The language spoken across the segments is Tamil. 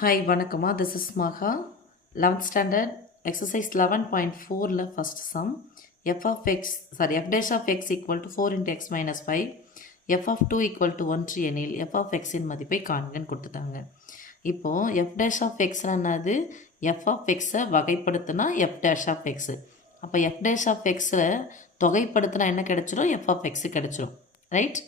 Hi, வணக்கம்மா. This is Maha. 11th standard, exercise 11.4 first sum. f dash of x equal to 4 into x minus 5. f of 2 equal to 1 எனில் f of x இன் மதிப்பை காண்கன்னு கொடுத்துட்டாங்க. இப்போ f dash of x என்னது? f of x வகைப்படுத்தினா f dash of x. அப்போ f dash of x தொகைப்படுத்தினா என்ன கிடைச்சிரும்? f of x கிடைச்சிரும். Right?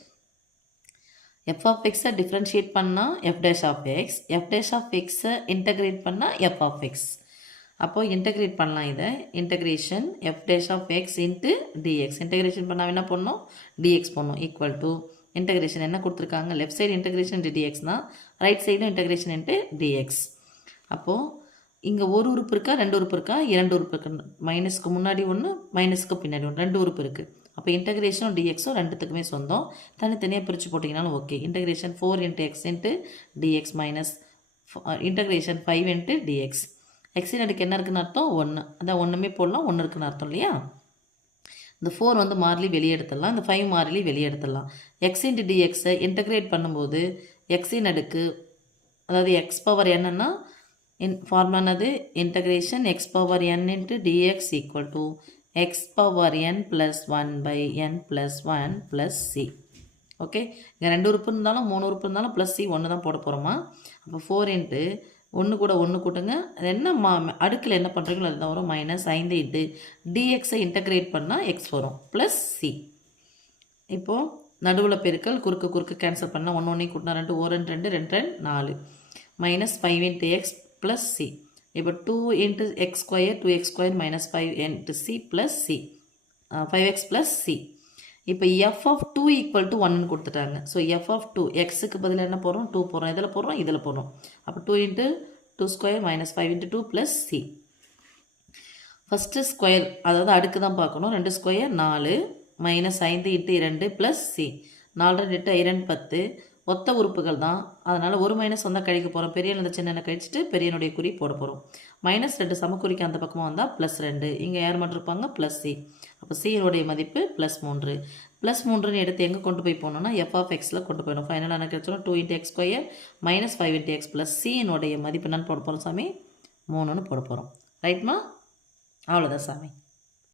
f of x differentiate பண்ணா f dash of x, f dash of x integrate பண்ணா f of x. அப்போ integrate பண்ணலாம் இதை. integration f dash of x into dx. integration பண்ணா என்ன பண்ணணும்? dx பண்ணணும். equal to integration என்ன கொடுத்துருக்காங்க? left side integration into dx னா right side integration into dx. அப்போ இங்கே ஒரு உறுப்பு இருக்கா, ரெண்டு உறுப்பு இருக்கா, இரண்டு உறுப்பு இருக்கு. மைனஸ்க்கு முன்னாடி ஒன்று, மைனஸ்க்கு பின்னாடி ஒன்று, ரெண்டு உறுப்பு இருக்குது. அப்போ இன்டகிரேஷனும் டிஎக்ஸும் ரெண்டுத்துக்குமே சொந்தம். தனித்தனியாக பிரித்து போட்டிங்கனாலும் okay. Integration 4 into x into dx minus integration 5 into dx. எக்ஸின் அடுக்கு என்ன இருக்குன்னு அர்த்தம்? 1. அதான் ஒன்றுமே போடலாம், 1 இருக்குன்னு அர்த்தம் இல்லையா? இந்த 4 வந்து மாறிலி வெளியே எடுத்துடலாம், இந்த 5 மாறிலி வெளியே எடுத்துடலாம். எக்ஸ் இன்ட்டு டிஎக்ஸை இன்டகிரேட் பண்ணும்போது எக்ஸின் அடுக்கு, அதாவது எக்ஸ் பவர் என்னன்னா ஃபார்முலா என்னது? Integration x power n into dx equal to x power n plus 1 by n plus 1 plus c. Okay, இங்கே ரெண்டு உறுப்பு இருந்தாலும் மூணு உறுப்பு இருந்தாலும் ப்ளஸ் சி ஒன்று தான் போட போகிறோமா? அப்போ 4 இன்ட்டு ஒன்று கூட ஒன்று கூட்டுங்க. என்ன அடுக்கில் என்ன பண்ணுறீங்களோ அதுதான் வரும். மைனஸ் 5 இன்ட்டு டிஎக்ஸை இன்டகிரேட் பண்ணால் எக்ஸ் வரும் ப்ளஸ் சி. இப்போது நடுவில் பெருக்கல், குறுக்கு குறுக்கு கேன்சல் பண்ணால் ஒன்று ஒன்றே கூட்டினா 2, 1 2 2 2 4 minus 5 into X plus c. இப்போ 2 into x square 2x square minus 5 into c plus c 5x plus c. இப்போ f of 2 equal to 1 கொடுத்துட்டாங்க. ஸோ f of 2 xக்கு பதில் என்ன போகிறோம்? 2 போகிறோம். இதில் போடுறோம், இதில் போடுறோம். அப்போ 2 into 2 square minus 5 into 2 plus c. First square, அதாவது அடுக்கு தான் பார்க்கணும். 2 square 4 minus 5 into 2 plus C. 4 2 2 10 ஒத்த உறுப்புகள் தான். அதனால் ஒரு மைனஸ் வந்தால் கழிக்க போகிறோம். பெரிய இந்த சின்ன கழிச்சிட்டு பெரியனுடைய குறி போட போகிறோம். மைனஸ் 2 சமக்குறிக்கு அந்த பக்கமாக வந்தால் ப்ளஸ் 2. இங்கே யார் மட்டும் இருப்பாங்க? Plus C. அப்போ சியினுடைய மதிப்பு ப்ளஸ் 3. ப்ளஸ் 3ன்னு எடுத்து எங்கே கொண்டு போய் போகணுன்னா எஃப் ஆஃப் எக்ஸில் கொண்டு போயிடும். ஃபைனலாக என்ன கிடைச்சோன்னா 2 into x square minus 5 into x plus சியினுடைய மதிப்பு என்னன்னு போட போகிறோம் சாமி? 3ன்னு போட போகிறோம். ரைட்மா? அவ்வளோதான் சாமி.